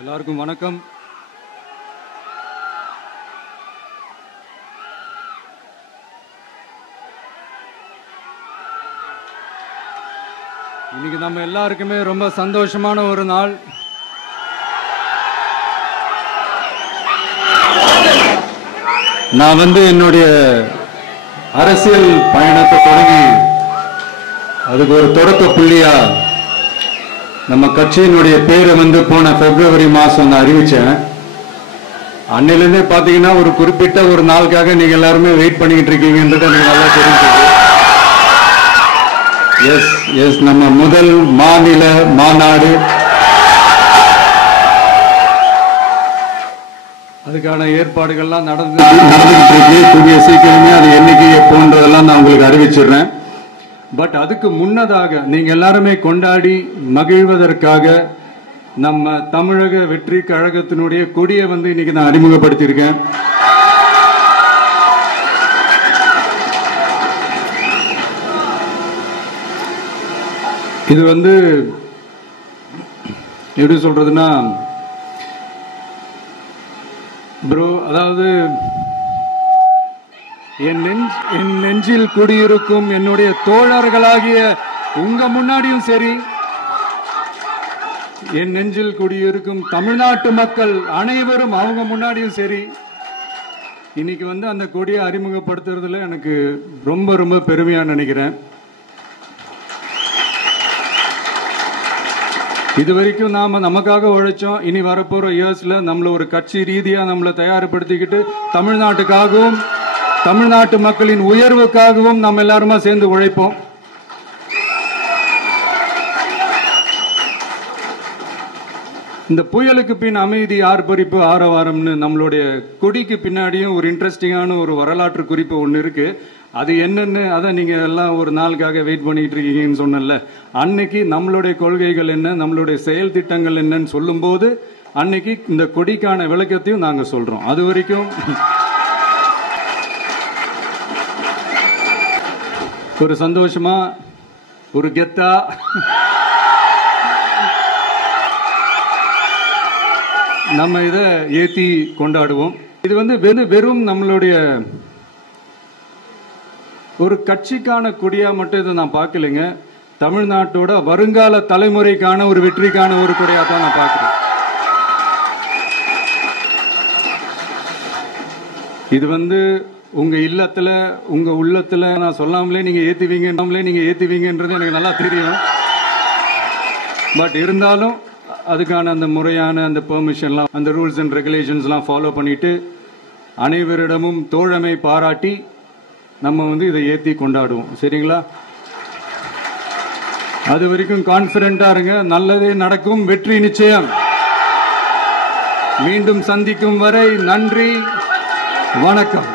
எல்லாருக்கும் வணக்கம். இன்னைக்கு நம்ம எல்லாருக்குமே ரொம்ப சந்தோஷமான ஒரு நாள். நான் என்னுடைய அரசியல் பயணத்தை தொடங்கி அதுக்கு ஒரு தொடக்க புள்ளியா நம்ம கட்சியினுடைய பேரை போன பிப்ரவரி மாசம் நான் அறிவிச்சேன். அன்னிலிருந்தே பாத்தீங்கன்னா ஒரு குறிப்பிட்ட ஒரு நாளுக்காக நீங்க எல்லாருமே வெயிட் பண்ணிக்கிட்டு இருக்கீங்கன்றது எனக்கு நல்லா தெரிஞ்சது. எஸ் நம்ம முதல் மாநில மாநாடு, அதுக்கான ஏற்பாடுகள்லாம் நடந்துகிட்டு இருக்கு. கூடிய சீக்கிரமே அது என்னைக்கு எப்போன்றதெல்லாம் நான் உங்களுக்கு அறிவிச்சிடுறேன். பட் அதுக்கு முன்னதாக நீங்க எல்லாருமே கொண்டாடி மகிழ்வதற்காக நம்ம தமிழக வெற்றி கழகத்தினுடைய கொடியை இன்னைக்கு நான் அறிமுகப்படுத்தியிருக்கேன். இது எப்படி சொல்றதுன்னா ப்ரோ, அதாவது என் நெஞ்சில் குடியிருக்கும் என்னுடைய தோழர்களாகிய உங்க முன்னாடியும் சரி, என் நெஞ்சில் குடியிருக்கும் தமிழ்நாட்டு மக்கள் அனைவரும் அவங்க முன்னாடியும் சரி, இன்னைக்கு அந்த கொடியை அறிமுகப்படுத்துறதுல எனக்கு ரொம்ப ரொம்ப பெருமையா நினைக்கிறேன். இதுவரைக்கும் நாம நமக்காக உழைச்சோம். இனி வரப்போற இயர்ஸ்ல நம்மள ஒரு கட்சி ரீதியா நம்மளை தயார்படுத்திக்கிட்டு தமிழ்நாட்டுக்காகவும் தமிழ்நாட்டு மக்களின் உயர்வுக்காகவும் நம்ம எல்லாருமா சேர்ந்து உழைப்போம். இந்த புயலுக்கு பின் அமைதி, ஆர்ப்பரிப்பு, ஆரவாரம்னு நம்மளுடைய கொடிக்கு பின்னாடியும் ஒரு இன்ட்ரெஸ்டிங்கான ஒரு வரலாற்று குறிப்பு ஒன்று இருக்கு. அது என்னன்னு அதை நீங்க எல்லாம் ஒரு நாளுக்காக வெயிட் பண்ணிட்டு இருக்கீங்கன்னு சொன்னல, அன்னைக்கு நம்மளுடைய கொள்கைகள் என்ன, நம்மளுடைய செயல் திட்டங்கள் என்னன்னு சொல்லும் போது அன்னைக்கு இந்த கொடிக்கான விளக்கத்தையும் நாங்க சொல்றோம். அது வரைக்கும் ஒரு சந்தோஷமா, ஒரு கெத்தா நம்ம இத ஏத்தி கொண்டாடுவோம். இது வெறும் நம்மளுடைய ஒரு கட்சிக்கான கொடியா மட்டும் இதை நான் பார்க்கலைங்க. தமிழ்நாட்டோட வருங்கால தலைமுறைக்கான ஒரு வெற்றிக்கான ஒரு கொடியா தான் நான் பார்க்கிறேன். இது உங்க இல்லத்துல, உங்க உள்ளத்துல நான் சொல்லாமலே நீங்க ஏத்துவீங்கன்றது எனக்கு நல்லா தெரியும். பட் இருந்தாலும் அதுக்கான அந்த முறையான அந்த பெர்மிஷன்லாம், அந்த ரூல்ஸ் அண்ட் ரெகுலேஷன்ஸ்லாம் ஃபாலோ பண்ணிட்டு அனைவரிடமும் தோழமை பாராட்டி நம்ம இதை ஏத்தி கொண்டாடுவோம். சரிங்களா? அது வரைக்கும் கான்பிடண்டா இருங்க. நல்லதே நடக்கும். வெற்றி நிச்சயம். மீண்டும் சந்திக்கும் வரை நன்றி, வணக்கம்.